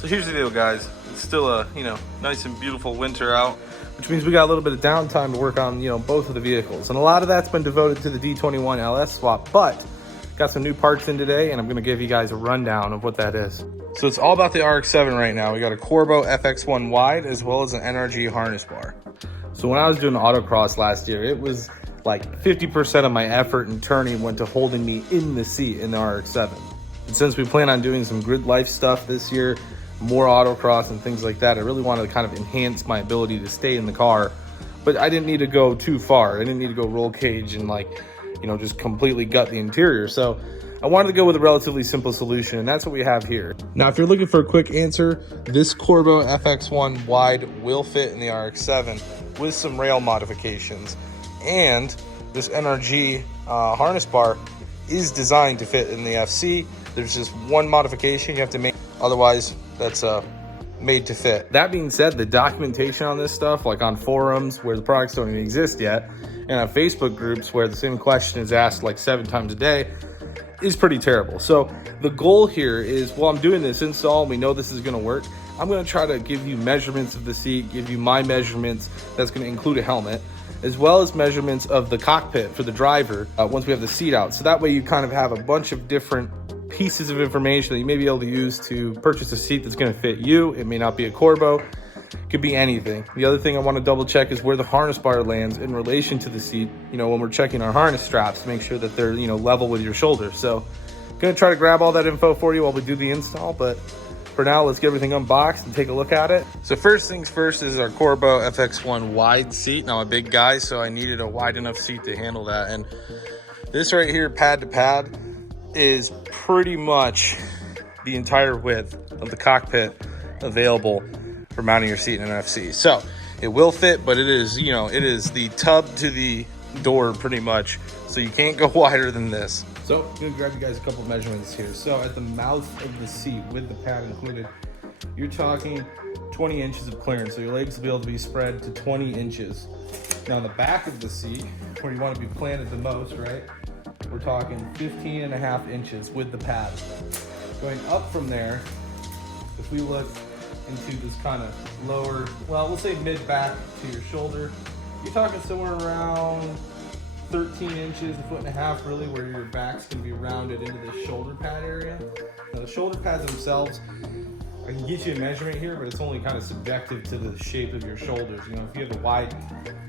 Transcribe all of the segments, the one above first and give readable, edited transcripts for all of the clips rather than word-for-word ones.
So here's the deal, guys. It's still a, nice and beautiful winter out, which means we got a little bit of downtime to work on, both of the vehicles. And a lot of that's been devoted to the D21 LS swap, but got some new parts in today, and I'm gonna give you guys a rundown of what that is. So it's all about the RX7 right now. We got a Corbeau FX1 Wide, as well as an NRG harness bar. So when I was doing autocross last year, it was like 50% of my effort and turning went to holding me in the seat in the RX7. And since we plan on doing some grid life stuff this year, more autocross and things like that, I really wanted to kind of enhance my ability to stay in the car, but I didn't need to go too far. I didn't need to go roll cage and just completely gut the interior. So I wanted to go with a relatively simple solution, and that's what we have here. Now, if you're looking for a quick answer, this Corbeau FX1 Wide will fit in the RX7 with some rail modifications, and this NRG harness bar is designed to fit in the FC. There's just one modification you have to make, otherwise that's made to fit. That being said, the documentation on this stuff, like on forums where the products don't even exist yet, and on Facebook groups where the same question is asked like 7 times a day, is pretty terrible. So the goal here is, while I'm doing this install and we know this is gonna work, I'm gonna try to give you measurements of the seat, give you my measurements, that's gonna include a helmet, as well as measurements of the cockpit for the driver once we have the seat out. So that way you kind of have a bunch of different pieces of information that you may be able to use to purchase a seat that's going to fit you. It may not be a Corbeau, it could be anything. The other thing I want to double check is where the harness bar lands in relation to the seat, when we're checking our harness straps to make sure that they're, level with your shoulder. So I'm going to try to grab all that info for you while we do the install, but for now, let's get everything unboxed and take a look at it. So first things first is our Corbeau FX1 Wide seat. Now, I'm a big guy, so I needed a wide enough seat to handle that. And this right here, pad to pad, is pretty much the entire width of the cockpit available for mounting your seat in an FC. So it will fit, but it is, it is the tub to the door pretty much. So you can't go wider than this. So I'm gonna grab you guys a couple measurements here. So at the mouth of the seat with the pad included, you're talking 20 inches of clearance. So your legs will be able to be spread to 20 inches. Now on the back of the seat, where you want to be planted the most, right? We're talking 15.5 inches with the pad. Going up from there, if we look into this kind of lower, well, we'll say mid-back to your shoulder, you're talking somewhere around 13 inches, 1.5 foot really, where your back's gonna be rounded into the shoulder pad area. Now the shoulder pads themselves, I can get you a measurement here, but it's only kind of subjective to the shape of your shoulders. If you have a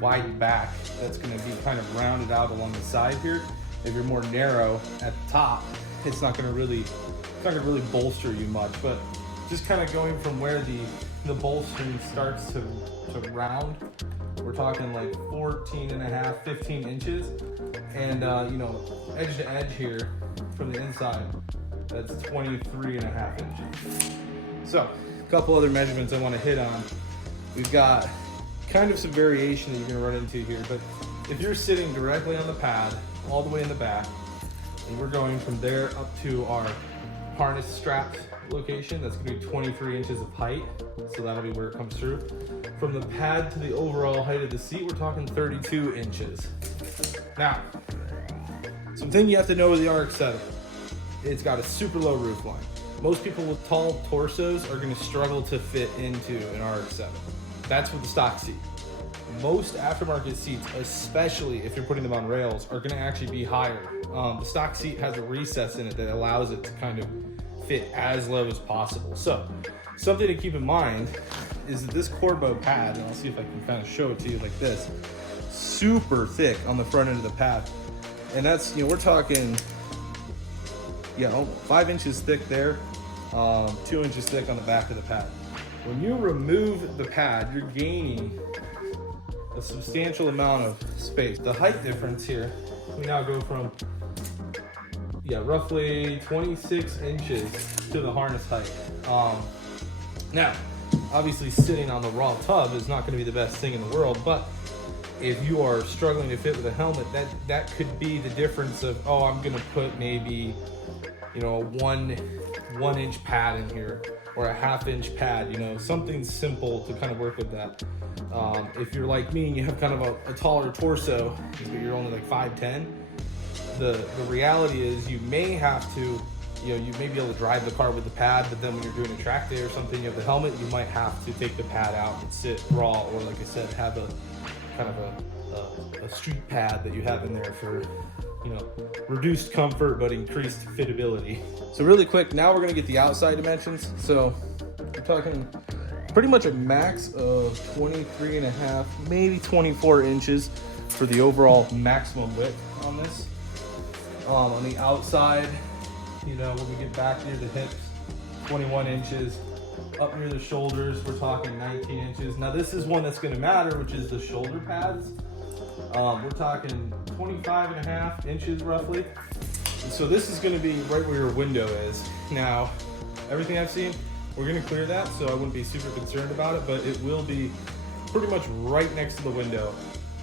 wide back, that's gonna be kind of rounded out along the side here. If you're more narrow at the top, it's not gonna really bolster you much. But just kind of going from where the bolstering starts to round, we're talking like 14.5, 15 inches. And edge to edge here from the inside, that's 23.5 inches. So a couple other measurements I want to hit on. We've got kind of some variation that you're gonna run into here, but if you're sitting directly on the pad, all the way in the back, and we're going from there up to our harness strap location, that's gonna be 23 inches of height, so that'll be where it comes through. From the pad to the overall height of the seat, we're talking 32 inches. Now, something you have to know with the RX7, it's got a super low roof line. Most people with tall torsos are gonna struggle to fit into an RX7. That's with the stock seat. Most aftermarket seats, especially if you're putting them on rails, are gonna actually be higher. The stock seat has a recess in it that allows it to kind of fit as low as possible. So something to keep in mind is that this Corbeau pad, and I'll see if I can kind of show it to you like this, super thick on the front end of the pad. And that's, we're talking, 5 inches thick there, 2 inches thick on the back of the pad. When you remove the pad, you're gaining a substantial amount of space. The height difference here, we now go from roughly 26 inches to the harness height. Now, obviously sitting on the raw tub is not gonna be the best thing in the world, but if you are struggling to fit with a helmet, that could be the difference of, I'm gonna put maybe, a one inch pad in here, or a 1/2 inch pad, something simple to kind of work with that. If you're like me and you have kind of a taller torso, but you're only like 5'10", the reality is you may have to, you know, you may be able to drive the car with the pad, but then when you're doing a track day or something, you have the helmet, you might have to take the pad out and sit raw, or like I said, have a kind of a street pad that you have in there for, you know, reduced comfort but increased fitability. So really quick, now we're gonna get the outside dimensions. So we're talking pretty much a max of 23.5, maybe 24 inches for the overall maximum width on this. On the outside, you know, when we get back near the hips, 21 inches. Up near the shoulders, we're talking 19 inches. Now this is one that's gonna matter, which is the shoulder pads. We're talking 25.5 inches roughly. And so this is gonna be right where your window is. Now, everything I've seen, we're gonna clear that, so I wouldn't be super concerned about it, but it will be pretty much right next to the window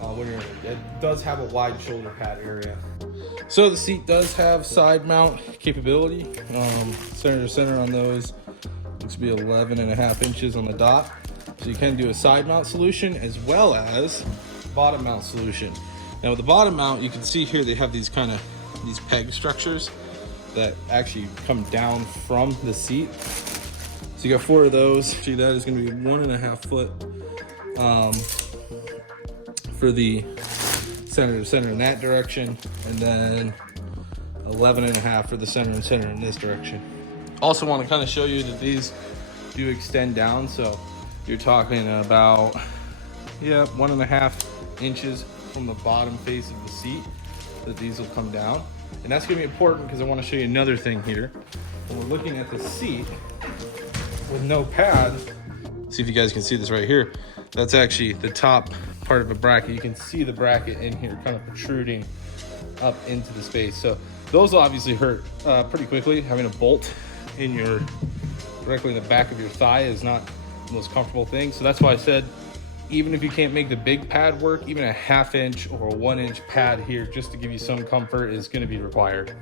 when you're in it. It does have a wide shoulder pad area. So the seat does have side mount capability. Center to center on those looks to be 11.5 inches on the dot. So you can do a side mount solution as well as bottom mount solution. Now with the bottom mount, you can see here they have these these peg structures that actually come down from the seat. So you got 4 of those. See, that is going to be 1.5 foot for the center to center in that direction, and then 11.5 for the center and center in this direction. Also want to kind of show you that these do extend down, so you're talking about 1.5 inches from the bottom face of the seat that these will come down. And that's going to be important because I want to show you another thing here. When we're looking at the seat with no pad, see if you guys can see this right here, that's actually the top part of a bracket. You can see the bracket in here kind of protruding up into the space. So those will obviously hurt pretty quickly. Having a bolt in your directly in the back of your thigh is not the most comfortable thing. So that's why I said, even if you can't make the big pad work, even a 1/2 inch or a 1 inch pad here just to give you some comfort is going to be required.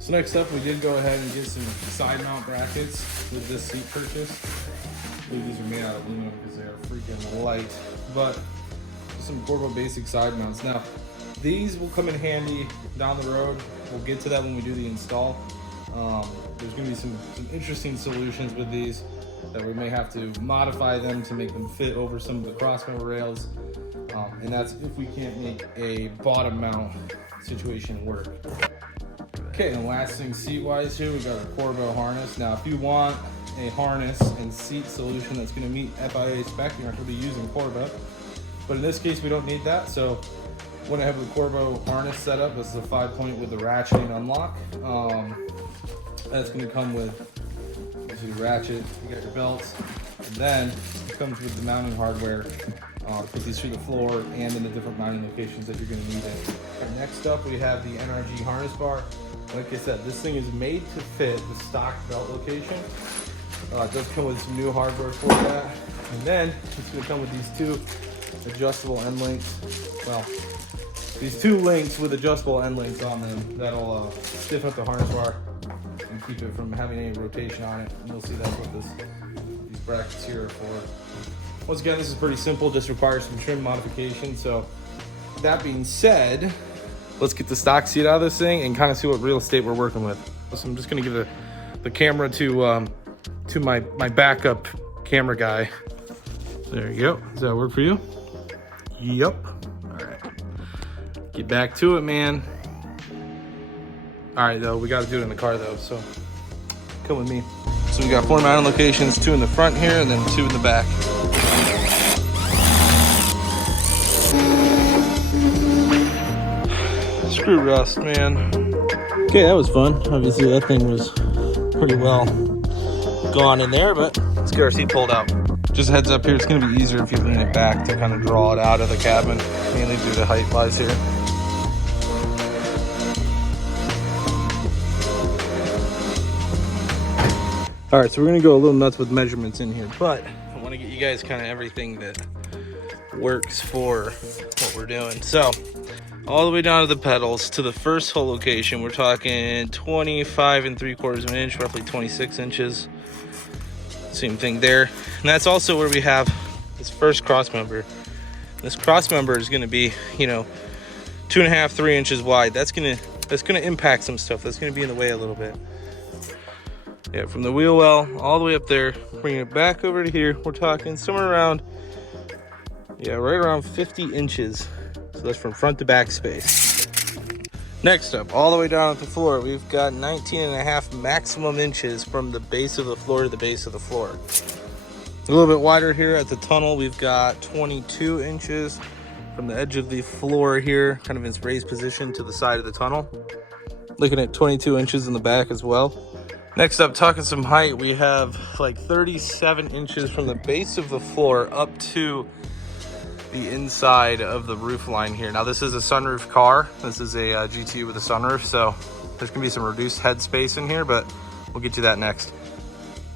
So next up, we did go ahead and get some side mount brackets with this seat purchase. I believe these are made out of aluminum because they are freaking light, but some Corbeau basic side mounts. Now these will come in handy down the road. We'll get to that when we do the install. There's going to be some interesting solutions with these that we may have to modify them to make them fit over some of the crossmember rails, and that's if we can't make a bottom mount situation work. Okay, and last thing seat wise here, we got our Corbeau harness. Now if you want a harness and seat solution that's going to meet FIA spec, you're not going to be using Corbeau, but in this case we don't need that. So when I have the Corbeau harness set up, this is a 5-point with the ratcheting unlock. That's going to come with your ratchet, you got your belts, and then it comes with the mounting hardware. Put these through the floor and in the different mounting locations that you're going to need it. And next up, we have the NRG harness bar. Like I said, this thing is made to fit the stock belt location. It does come with some new hardware for that. And then it's going to come with these 2 adjustable end links. Well, these 2 links with adjustable end links on them that'll stiffen up the harness bar and keep it from having any rotation on it. And you'll see that's what these brackets here are for. Once again, this is pretty simple, just requires some trim modification. So that being said, let's get the stock seat out of this thing and kind of see what real estate we're working with. So I'm just gonna give the camera to my backup camera guy. There you go. Does that work for you? Yep. All right. Get back to it, man. All right, though, we got to do it in the car, though, so come with me. So we got 4 mounting locations, 2 in the front here, and then 2 in the back. Screw rust, man. Okay, that was fun. Obviously, that thing was pretty well gone in there, but let's get our seat pulled out. Just a heads up here, it's going to be easier if you lean it back to kind of draw it out of the cabin, mainly due to height-wise here. All right, so we're gonna go a little nuts with measurements in here, but I wanna get you guys kind of everything that works for what we're doing. So all the way down to the pedals to the first hole location, we're talking 25 3/4 of an inch, roughly 26 inches. Same thing there. And that's also where we have this first cross member. This cross member is gonna be, 2.5, 3 inches wide. That's gonna impact some stuff. That's gonna be in the way a little bit. Yeah, from the wheel well all the way up there, bringing it back over to here, we're talking somewhere around, yeah, right around 50 inches. So that's from front to back space. Next up, all the way down at the floor, we've got 19.5 maximum inches from the base of the floor to the base of the floor. A little bit wider here at the tunnel, we've got 22 inches from the edge of the floor here, kind of in its raised position to the side of the tunnel. Looking at 22 inches in the back as well. Next up, talking some height, we have like 37 inches from the base of the floor up to the inside of the roof line here. Now this is a sunroof car. This is a GTU with a sunroof, so there's gonna be some reduced head space in here, but we'll get to that next.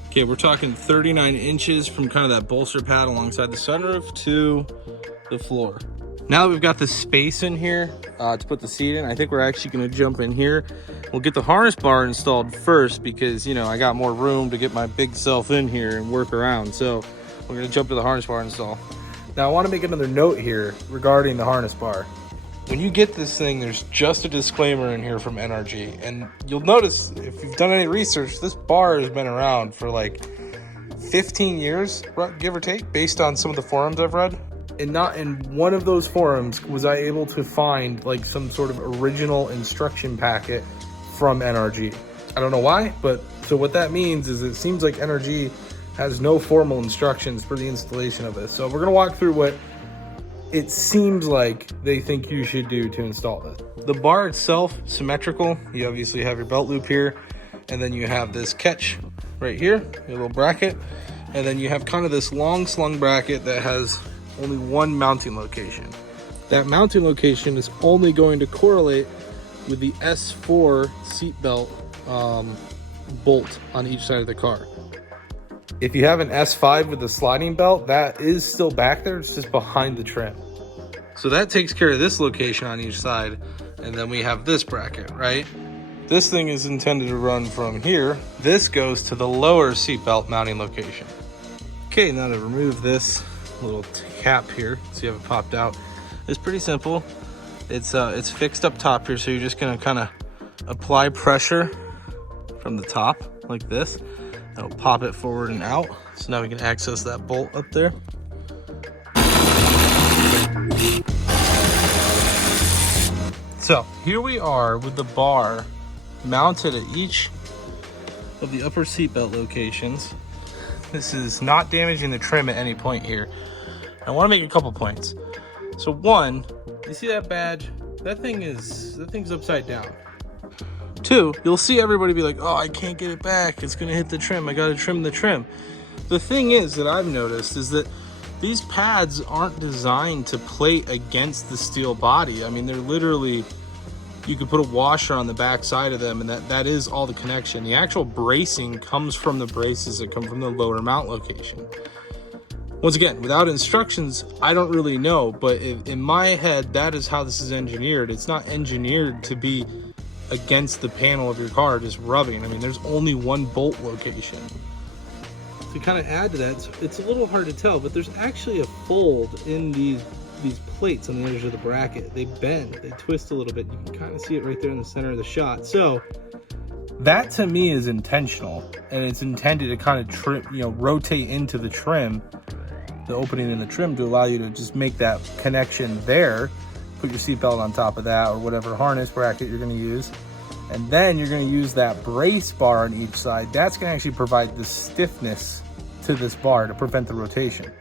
Okay, we're talking 39 inches from kind of that bolster pad alongside the sunroof to the floor. Now that we've got the space in here to put the seat in, I think we're actually gonna jump in here. We'll get the harness bar installed first because, you know, I got more room to get my big self in here and work around. So we're gonna jump to the harness bar install. Now I wanna make another note here regarding the harness bar. When you get this thing, there's just a disclaimer in here from NRG. And you'll notice, if you've done any research, this bar has been around for like 15 years, give or take, based on some of the forums I've read. And not in one of those forums was I able to find like some sort of original instruction packet from NRG. I don't know why, but so what that means is it seems like NRG has no formal instructions for the installation of this. So we're gonna walk through what it seems like they think you should do to install this. The bar itself, symmetrical. You obviously have your belt loop here, and then you have this catch right here, your little bracket, and then you have kind of this long slung bracket that has only one mounting location. That mounting location is only going to correlate with the S4 seatbelt bolt on each side of the car. If you have an S5 with the sliding belt, that is still back there, it's just behind the trim. So that takes care of this location on each side, and then we have this bracket, right? This thing is intended to run from here. This goes to the lower seatbelt mounting location. Okay, now to remove this little cap here, so you have it popped out. It's pretty simple. It's fixed up top here, so you're just gonna kind of apply pressure from the top like this. That'll pop it forward and out. So now we can access that bolt up there. So here we are with the bar mounted at each of the upper seatbelt locations. This is not damaging the trim at any point here. I want to make a couple points. So one, you see that badge? That thing's upside down. Two, you'll see everybody be like, oh, I can't get it back. It's gonna hit the trim. I gotta trim the trim. The thing is that I've noticed is that these pads aren't designed to plate against the steel body. I mean, they're literally, you could put a washer on the back side of them and that is all the connection. The actual bracing comes from the braces that come from the lower mount location. Once again, without instructions, I don't really know, but in my head, that is how this is engineered. It's not engineered to be against the panel of your car, just rubbing. I mean, there's only one bolt location. To kind of add to that, it's a little hard to tell, but there's actually a fold in these plates on the edge of the bracket. They bend, they twist a little bit. You can kind of see it right there in the center of the shot. So that to me is intentional, and it's intended to kind of trim, rotate into the trim, the opening in the trim, to allow you to just make that connection there. Put your seatbelt on top of that or whatever harness bracket you're going to use. And then you're going to use that brace bar on each side. That's going to actually provide the stiffness to this bar to prevent the rotation.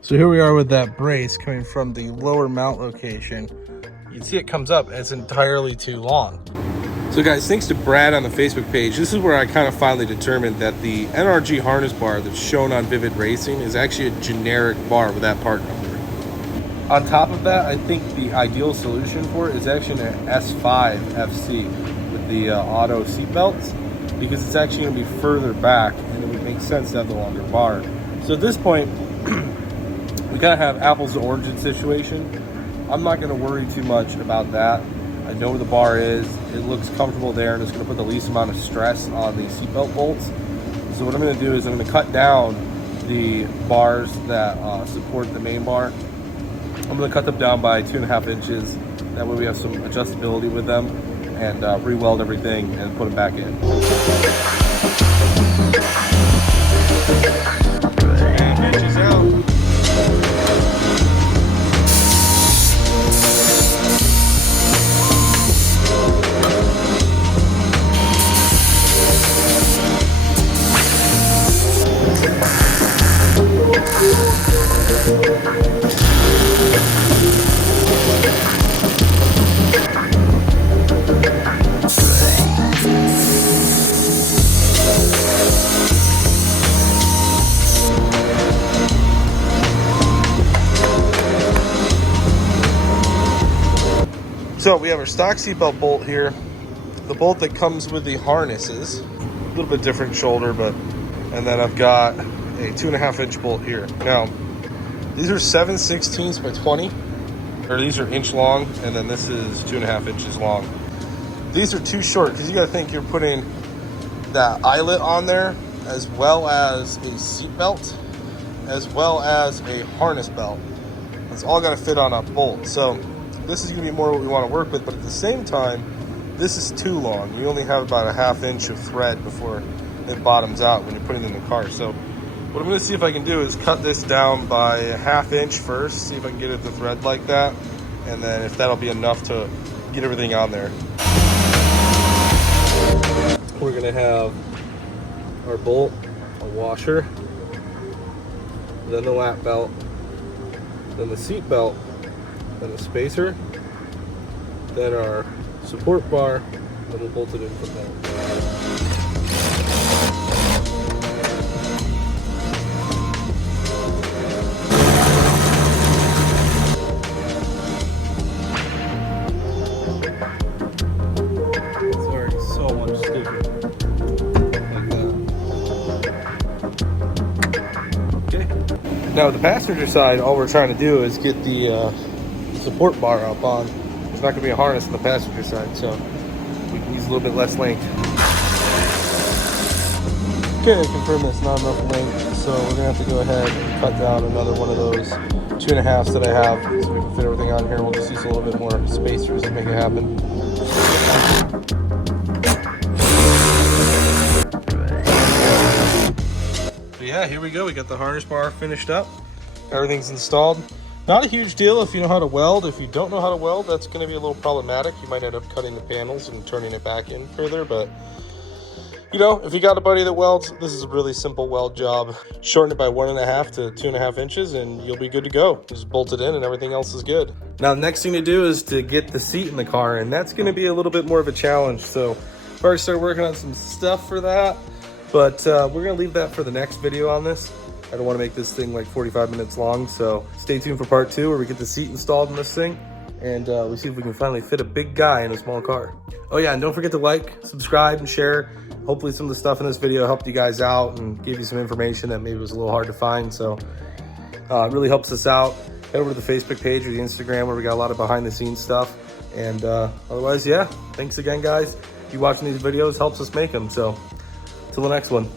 So here we are with that brace coming from the lower mount location. You can see it comes up and it's entirely too long. So guys, thanks to Brad on the Facebook page, this is where I kind of finally determined that the NRG harness bar that's shown on Vivid Racing is actually a generic bar with that part number. On top of that, I think the ideal solution for it is actually an S5 FC with the auto seat belts, because it's actually going to be further back and it would make sense to have the longer bar. So at this point, we kind of have apples to oranges situation. I'm not going to worry too much about that. I know where the bar is. It looks comfortable there, and it's going to put the least amount of stress on the seatbelt bolts. So what I'm going to do is I'm going to cut down the bars that support the main bar. I'm going to cut them down by 2.5 inches. That way we have some adjustability with them, and re-weld everything and put them back in. And inches out. So we have our stock seatbelt bolt here. The bolt that comes with the harnesses, a little bit different shoulder, and then I've got a 2.5 inch bolt here. Now, these are 7/16 by 20, or these are inch long, and then this is 2.5 inches long. These are too short because you got to think you're putting that eyelet on there, as well as a seat belt, as well as a harness belt. It's all got to fit on a bolt. So this is going to be more what we want to work with, but at the same time, this is too long. You only have about a 1/2 inch of thread before it bottoms out when you're putting it in the car. So what I'm going to see if I can do is cut this down by a 1/2 inch first, see if I can get it to thread like that, and then if that'll be enough to get everything on there. We're going to have our bolt, a washer, then the lap belt, then the seat belt, then the spacer, then our support bar, and we'll bolt it in from there. It's already so much stiffer. Like that. Okay. Now the passenger side, all we're trying to do is get the support bar up on. There's not going to be a harness on the passenger side, so we can use a little bit less length. Okay, I confirm that's not enough length, so we're going to have to go ahead and cut down another one of those 2.5s that I have so we can fit everything on here. We'll just use a little bit more spacers to make it happen. So yeah, here we go. We got the harness bar finished up. Everything's installed. Not a huge deal if you know how to weld. If you don't know how to weld, that's going to be a little problematic. You might end up cutting the panels and turning it back in further, but you know, if you got a buddy that welds, this is a really simple weld job. Shorten it by 1.5 to 2.5 inches and you'll be good to go. Just bolt it in and everything else is good. Now the next thing to do is to get the seat in the car, and that's going to be a little bit more of a challenge. So I've already started working on some stuff for that, but we're going to leave that for the next video on this. I don't want to make this thing like 45 minutes long, so stay tuned for part 2 where we get the seat installed in this thing and we see if we can finally fit a big guy in a small car. Oh yeah, and don't forget to like, subscribe, and share. Hopefully some of the stuff in this video helped you guys out and gave you some information that maybe was a little hard to find, so it really helps us out. Head over to the Facebook page or the Instagram where we got a lot of behind the scenes stuff. And otherwise, yeah, thanks again guys. You watching these videos helps us make them, so till the next one.